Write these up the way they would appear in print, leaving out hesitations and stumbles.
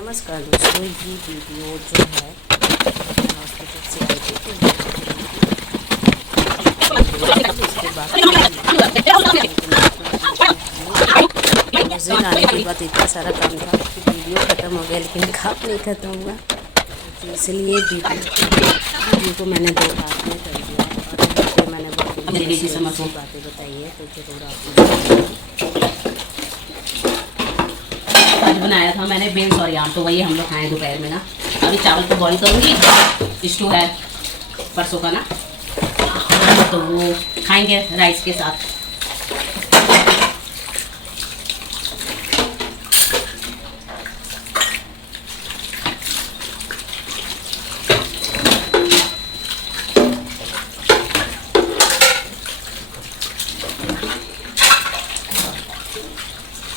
नमस्कार दोस्तों, ये वीडियो जो है हॉस्पिटल से आई थी तो उसके बाद मुझे आने के बाद इतना सारा काम था कि वीडियो ख़त्म हो गया, लेकिन काम नहीं ख़त्म हुआ, तो इसलिए वीडियो को मैंने 2 पार्ट में कर दिया। और यहाँ पे मैंने बहुत बातें बताई है, तो जरूर आप आज बनाया था मैंने बेन्स और याम, तो वही हम लोग खाएँ दोपहर में ना। अभी चावल को बॉईल करूँगी, स्टू है परसों का ना, तो वो खाएंगे राइस के साथ।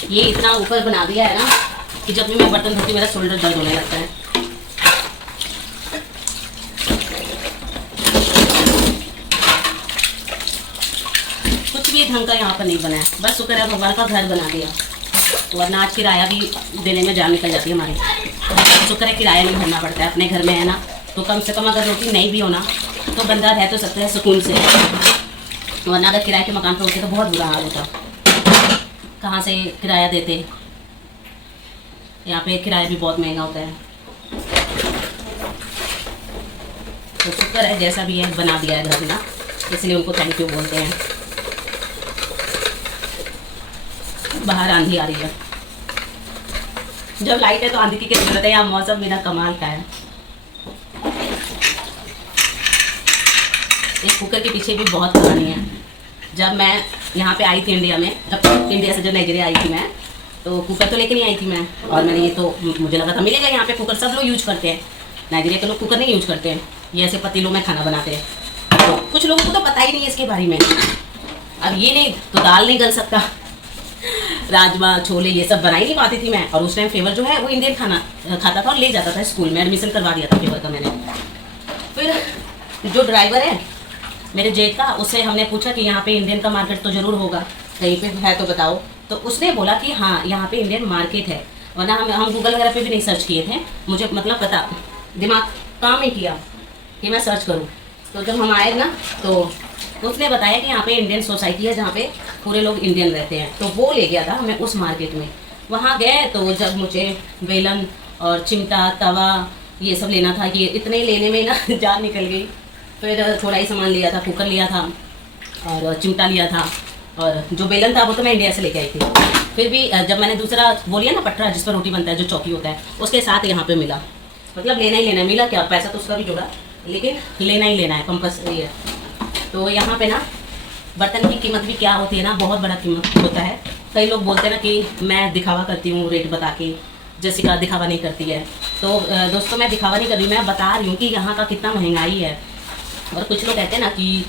ये इतना ऊपर बना दिया है ना कि जब भी मैं बर्तन धोती मेरा शोल्डर दर्द होने लगता है। कुछ भी ढंग का यहाँ पर नहीं बना है, बस शुक्र है भगवान का घर बना दिया, वरना आज किराया भी देने में जान निकल जाती है हमारी। शुक्र है किराया नहीं भरना पड़ता है, अपने घर में है ना, तो कम से कम अगर रोटी नहीं भी होना तो बंदा रह तो सकता है सुकून से, वरना अगर किराए के मकान पर होते तो बहुत बुरा हाल होता। कहाँ से किराया देते, यहाँ पे किराया भी बहुत महंगा होता है। तो शुक्र है जैसा भी है बना दिया है घर ना, इसलिए उनको थैंक यू बोलते हैं। बाहर आंधी आ रही है, जब लाइट है तो आंधी की क्या जरूरत है, यहाँ मौसम बिना कमाल का है। इस कुकर के पीछे भी बहुत कहानी है। जब मैं यहाँ पे आई थी इंडिया में, इंडिया से जब नाइजीरिया आई थी मैं, तो कुकर तो लेके नहीं आई थी मैं, और मैंने ये तो मुझे लगा था मिलेगा यहाँ पे कुकर, सब लोग यूज करते हैं। नाइजीरिया के लोग कुकर नहीं यूज करते हैं, ये ऐसे पतीलों में खाना बनाते हैं। तो कुछ लोगों को तो पता ही नहीं है इसके बारे में। अब ये नहीं तो दाल नहीं गल सकता, राजमा छोले ये सब बना ही नहीं पाती थी मैं। और उस टाइम फेवर जो है वो इंडियन खाना खाता था और ले जाता था स्कूल में, एडमिशन करवा दिया था फेवर का मैंने। फिर जो ड्राइवर है मेरे जेठ का, उससे हमने पूछा कि यहाँ पे इंडियन का मार्केट तो ज़रूर होगा, कहीं पे है तो बताओ। तो उसने बोला कि हाँ यहाँ पे इंडियन मार्केट है, वरना हम गूगल वगैरह पे भी नहीं सर्च किए थे, मुझे मतलब पता दिमाग काम नहीं किया कि मैं सर्च करूँ। तो जब हम आए ना तो उसने बताया कि यहाँ पे इंडियन सोसाइटी है जहाँ पे पूरे लोग इंडियन रहते हैं, तो वो ले गया था हमें उस मार्केट में। वहाँ गए तो जब मुझे बेलन और चिमटा तवा ये सब लेना था, ये इतने लेने में ना जान निकल गई। फिर थोड़ा ही सामान लिया था, कुकर लिया था और चिमटा लिया था, और जो बेलन था वो तो मैं इंडिया से लेके आई थी। फिर भी जब मैंने दूसरा वो लिया ना पटरा जिस पर रोटी बनता है, जो चौकी होता है, उसके साथ यहाँ पे मिला, मतलब लेना ही लेना। मिला क्या, पैसा तो उसका भी जुड़ा, लेकिन लेना ही लेना है, कंपल्सरी है। तो यहाँ पे ना बर्तन की कीमत भी क्या होती है ना, बहुत बड़ा कीमत होता है। कई लोग बोलते हैं ना कि मैं दिखावा करती हूँ रेट बता के, जैसिका दिखावा नहीं करती है। तो दोस्तों मैं दिखावा नहीं कर रही, मैं बता रही हूँ कि यहाँ का कितना महंगाई है। और कुछ लोग कहते हैं ना कि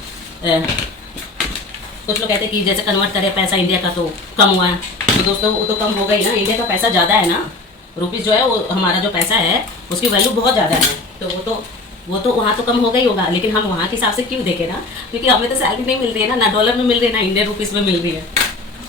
कुछ लोग कहते हैं कि जैसे कन्वर्ट करें पैसा इंडिया का तो कम हुआ है, तो दोस्तों वो तो कम हो गई ना, इंडिया का पैसा ज़्यादा है ना, रुपीज़ जो है वो हमारा जो पैसा है उसकी वैल्यू बहुत ज़्यादा है। तो वो तो वहाँ तो कम हो गई होगा, लेकिन हम वहाँ के हिसाब से क्यों देखें ना, क्योंकि हमें तो सैलरी नहीं मिल रही है ना डॉलर में मिल रही है ना इंडियन रुपीज़ में मिल रही है।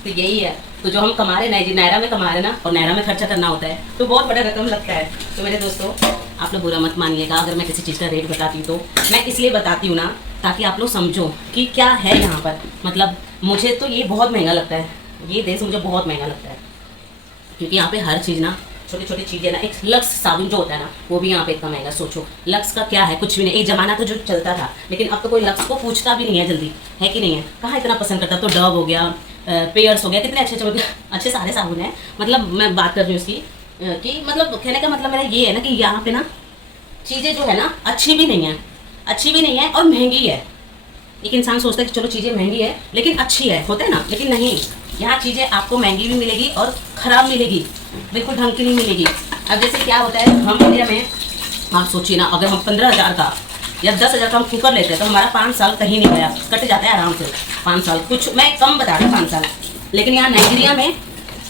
तो यही है, तो जो हम कमा रहे नायरा में कमा रहे ना, और नायरा में खर्चा करना होता है तो बहुत बड़ा रकम लगता है। तो मेरे दोस्तों आप लोग बुरा मत मानिएगा अगर मैं किसी चीज़ का रेट बताती हूँ, तो मैं इसलिए बताती हूँ ना ताकि आप लोग समझो कि क्या है यहाँ पर। मतलब मुझे तो ये बहुत महंगा लगता है, ये देश मुझे बहुत महंगा लगता है, क्योंकि यहाँ पे हर चीज़ ना, छोटी छोटी चीज़ें ना, एक लक्स साबुन जो होता है ना वो भी यहाँ पे इतना महंगा। सोचो लक्स का क्या है, कुछ भी नहीं। एक ज़माना तो जो चलता था, लेकिन अब तो कोई लक्स को पूछता भी नहीं है जल्दी, है कि नहीं है, कहाँ इतना पसंद करता। तो डव हो गया, पेयर्स हो गया, कितने अच्छे अच्छे सारे साबुन हैं। मतलब मैं बात कर रही हूँ उसकी कि मतलब कहने का मतलब मेरा ये है ना कि यहाँ पे ना चीज़ें जो है ना अच्छी भी नहीं है और महंगी है। एक इंसान सोचता है कि चलो चीज़ें महंगी है लेकिन अच्छी है, होता है ना, लेकिन नहीं, यहाँ चीज़ें आपको महंगी भी मिलेगी और ख़राब मिलेगी, बिल्कुल ढंग की नहीं मिलेगी। अब जैसे क्या होता है, हम इंडिया में आप सोचिए ना, अगर हम 15,000 का या 10,000 का हम कुकर लेते हैं तो हमारा 5 साल कहीं नहीं गया, कट जाता है आराम से 5 साल, कुछ मैं कम बता रहा हूँ 5 साल। लेकिन यहाँ नाइजीरिया में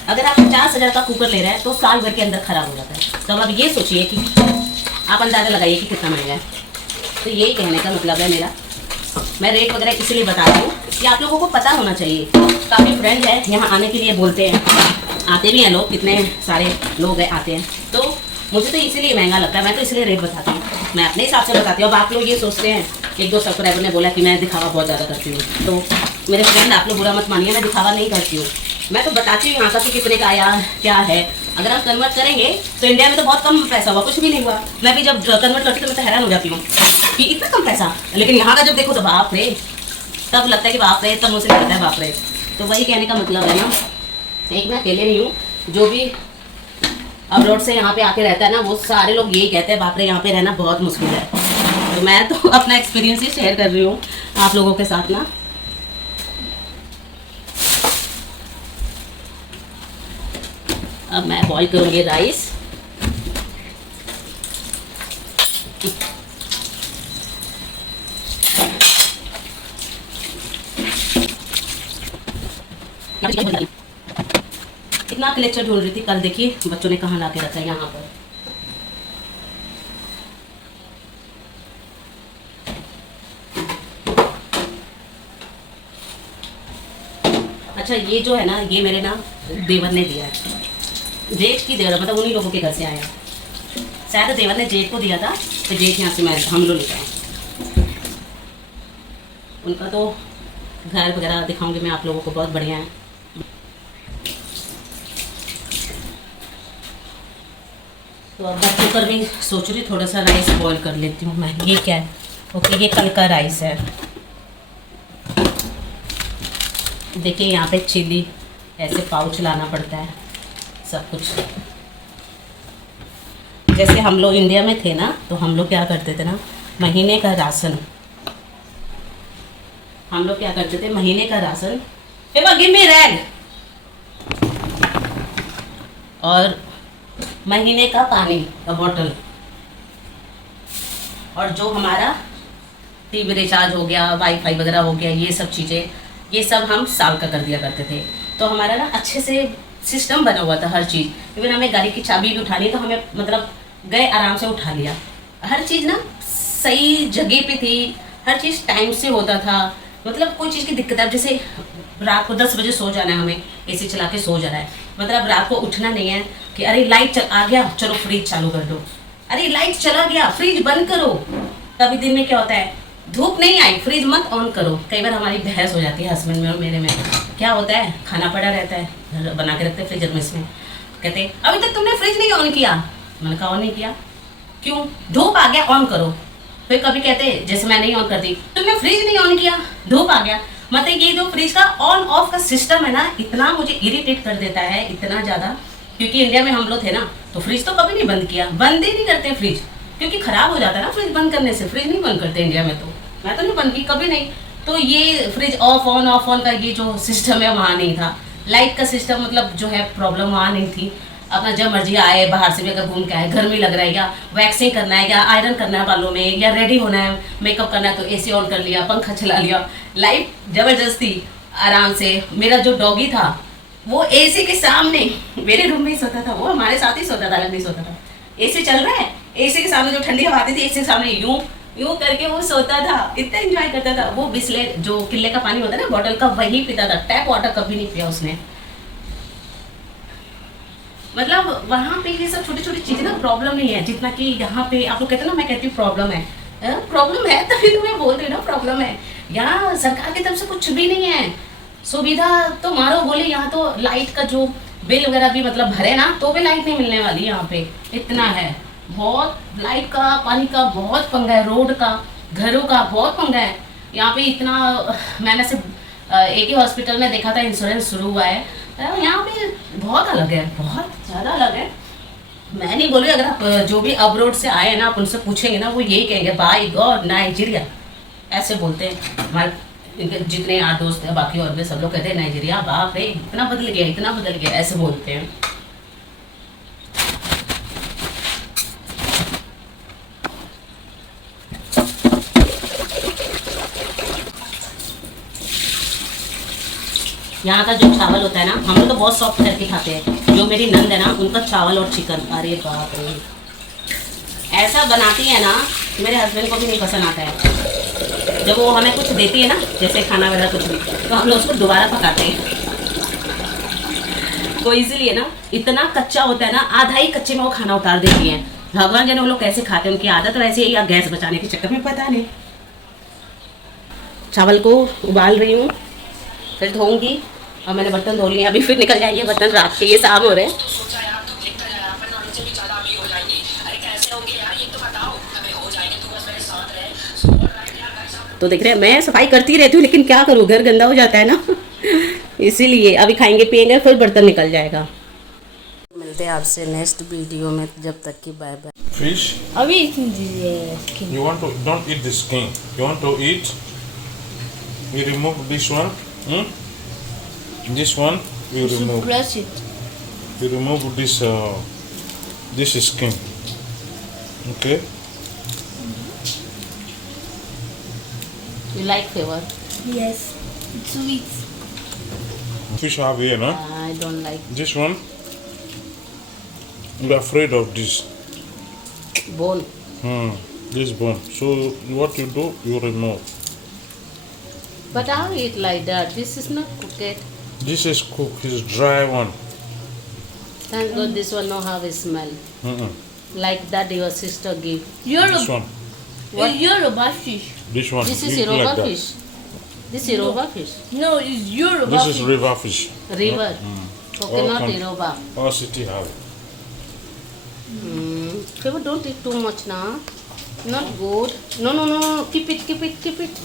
अगर आप 50,000 का कुकर ले रहे हैं तो साल भर के अंदर ख़राब हो जाता है। तो अब ये सोचिए कि आप अंदाज़ा लगाइए कि कितना महंगा है। तो यही कहने का मतलब है मेरा। मैं रेट वगैरह इसलिए बता रही हूँ कि आप लोगों को पता होना चाहिए। काफ़ी फ्रेंड है यहाँ आने के लिए बोलते हैं, आते भी हैं लोग, कितने सारे लोग हैं आते हैं। तो मुझे तो इसीलिए महंगा लगता है, मैं तो इसलिए रेट बताती हूँ, मैं अपने हिसाब से बताती हूँ। अब आप लोग ये सोचते हैं, एक दो सब्सक्राइबर ने बोला कि मैं दिखावा बहुत ज़्यादा करती हूँ, तो मेरे फ्रेंड आप लोग बुरा मत मानिए, मैं दिखावा नहीं करती हूँ, मैं तो बताती हूँ यहाँ का कि कितने का आया क्या है। अगर आप कन्वर्ट करेंगे तो इंडिया में तो बहुत कम पैसा हुआ, कुछ भी नहीं हुआ। मैं भी जब कन्वर्ट करती हूँ तो मैं तो हैरान हो जाती हूँ कि इतना कम पैसा, लेकिन यहाँ का जब देखो तो बाप रे, तब लगता है कि बाप रे, तब मुझे लगता है बाप रे। तो वही कहने का मतलब है ना, एक मैं अकेले नहीं हूँ, जो भी अब्रॉड से यहाँ पे आके रहता है ना, वो सारे लोग यही कहते हैं बाप रे यहाँ पे रहना बहुत मुश्किल है। तो मैं तो अपना एक्सपीरियंस ही शेयर कर रही हूँ आप लोगों के साथ ना। अब मैं बॉईल करूँगी राइस। इतना क्लेचर ढूंढ रही थी कल, देखिए बच्चों ने कहाँ ला के रखा है यहाँ पर। अच्छा ये जो है ना, ये मेरे ना देवर ने दिया है, जेठ की देवर, मतलब उन्हीं लोगों के घर से आया। शायद देवर ने जेठ को दिया था, तो जेठ यहाँ से मैं हम लोग लेकर आए। उनका तो घर वगैरह दिखाऊंगी मैं आप लोगों को, बहुत बढ़िया है। तो अब बच्चों पर भी सोच रही थोड़ा सा राइस बॉईल कर लेती हूँ मैं। ये क्या है? ओके, ये कल का राइस है। देखिए यहाँ पे चिली ऐसे पाउच लाना पड़ता है सब कुछ। जैसे हम लोग इंडिया में थे ना, तो हम लोग क्या करते थे ना, महीने का राशन, हम लोग क्या करते थे, महीने का राशन, गिव मी रैग, और महीने का पानी का बोतल, और जो हमारा टीवी रिचार्ज हो गया, वाईफाई वगैरह हो गया, ये सब चीज़ें, ये सब हम साल का कर दिया करते थे। तो हमारा ना अच्छे से सिस्टम बना हुआ था हर चीज़। इवन हमें गाड़ी की चाबी भी उठानी, तो हमें मतलब गए आराम से उठा लिया। हर चीज़ ना सही जगह पे थी, हर चीज़ टाइम से होता था। मतलब कोई चीज़ की दिक्कत है, जैसे रात को 10 बजे सो जाना है, हमें एसी चला के सो जाना है, मतलब रात को उठना नहीं है कि अरे लाइट आ गया चलो फ्रिज चालू कर दो, अरे लाइट चला गया फ्रिज बंद करो। कभी दिन में क्या होता है, धूप नहीं आई फ्रिज मत ऑन करो। कई बार हमारी बहस हो जाती है हस्बैंड में और मेरे में। क्या होता है, खाना पड़ा रहता है, बना के रखते हैं फ्रिज में, इसमें कहते अभी तक तुमने फ्रिज नहीं ऑन किया। मैंने कहा ऑन नहीं किया, क्यों, धूप आ गया ऑन करो। फिर कभी कहते जैसे मैं नहीं ऑन करती, तुमने फ्रिज नहीं ऑन किया, धूप आ गया। मतलब ये जो फ्रिज का ऑन ऑफ का सिस्टम है ना, इतना मुझे इरिटेट कर देता है, इतना ज़्यादा। क्योंकि इंडिया में हम लोग थे ना, तो फ्रिज तो कभी नहीं बंद किया, बंद ही नहीं करते फ्रिज, क्योंकि ख़राब हो जाता है ना फ्रिज बंद करने से। फ्रिज नहीं बंद करते इंडिया में, तो मैं तो नहीं बंद की कभी नहीं। तो ये फ्रिज ऑफ ऑन का ये जो सिस्टम है वहाँ नहीं था। लाइट का सिस्टम मतलब जो है प्रॉब्लम वहाँ नहीं थी। अपना जब मर्जी आए, बाहर से भी अगर घूम के आए, गर्मी लग रहा है या वैक्सिंग करना है या आयरन करना है बालों में या रेडी होना है, मेकअप करना है, तो एसी ऑन कर लिया, पंखा चला लिया, लाइट जबरदस्ती आराम से। मेरा जो डॉगी था वो एसी के सामने मेरे रूम में ही सोता था, वो हमारे साथ ही सोता था, अलग नहीं सोता था। एसी चल रहा है, एसी के सामने जो ठंडी हवा आती थी, एसी के सामने यूं यूं करके वो सोता था, इतना एंजॉय करता था। वो बिस्लेरी जो किले का पानी होता है ना बॉटल का, वही पीता था, टैप वाटर कभी नहीं पिया उसने। मतलब वहाँ पे ये सब छोटी छोटी चीज़ें ना प्रॉब्लम नहीं है, जितना कि यहाँ पे आप लोग कहते हैं ना, मैं कहती हूँ प्रॉब्लम है। प्रॉब्लम है तभी तो मैं बोल रही हूँ ना प्रॉब्लम है। यहाँ सरकार की तरफ से कुछ भी नहीं है, सुविधा तो मारो बोले। यहाँ तो लाइट का जो बिल वगैरह भी मतलब भरे ना, तो भी लाइट नहीं मिलने वाली यहाँ पे, इतना है। बहुत लाइट का, पानी का बहुत पंगा है, रोड का, घरों का बहुत पंगा है यहाँ पे। इतना मैंने से एक ही हॉस्पिटल में देखा था, इंश्योरेंस शुरू हुआ है यहाँ पे, बहुत अलग है, बहुत ज़्यादा अलग है। मैं नहीं बोलूँ, अगर आप जो भी अब्रोड से आए ना, आप उनसे पूछेंगे ना, वो यही कहेंगे बाय गॉड नाइजीरिया, ऐसे बोलते हैं। हमारे जितने यार दोस्त हैं, बाकी और भी सब लोग कहते हैं नाइजीरिया, बाप रे इतना बदल गया, इतना बदल गया, ऐसे बोलते हैं। यहाँ का जो चावल होता है ना, हम लोग तो बहुत सॉफ्ट करके खाते हैं। जो मेरी नंद है ना, उनका चावल और चिकन, अरे बाप रे ऐसा बनाती है ना, मेरे हस्बैंड को भी नहीं पसंद आता है। जब वो हमें कुछ देती है ना, जैसे खाना वगैरह कुछ भी, तो हम लोग उसको दोबारा पकाते हैं। वो इसीलिए ना इतना कच्चा होता है ना, आधा ही कच्चे में वो खाना उतार देती हैं। भगवान जाने वो लोग कैसे खाते हैं, उनकी आदत वैसे ही, या गैस बचाने के चक्कर में, पता नहीं। चावल को उबाल रही हूँ, फिर धोऊंगी। और मैंने बर्तन धो लिए, अभी फिर निकल जाएंगे बर्तन रात के, ये शाम हो रहे हैं। तो देख रहे हैं मैं सफाई करती रहती हूँ, लेकिन क्या करूँ, घर गंदा हो जाता है ना इसीलिए अभी खाएंगे पिएंगे फिर बर्तन निकल जाएगा। मिलते हैं आपसे नेक्स्ट वीडियो में, जब तक की बाय बाय। Fish? अभी इतनी दीजिए। You want to, don't eat the skin. You want to eat? We remove this one. Hmm? This one we remove. Press it. We remove this skin. Okay. You like flavor? Yes. It's sweet. Fish have here, no? I don't like This one. We're afraid of this. bone. This bone. So what you do? You remove. But how eat like that? This is not cooked. This is cooked. It's dry one. Thank God this one no have a smell. Like that your sister give. This Yoruba. one. What? Yoruba fish. This one. This is Eat Yoruba like that. fish. This is Yoruba fish. No, it's Yoruba This fish. is river fish. River. Okay, All not country. Yoruba. All city have it. People don't eat too much now. Not good. No. Keep it.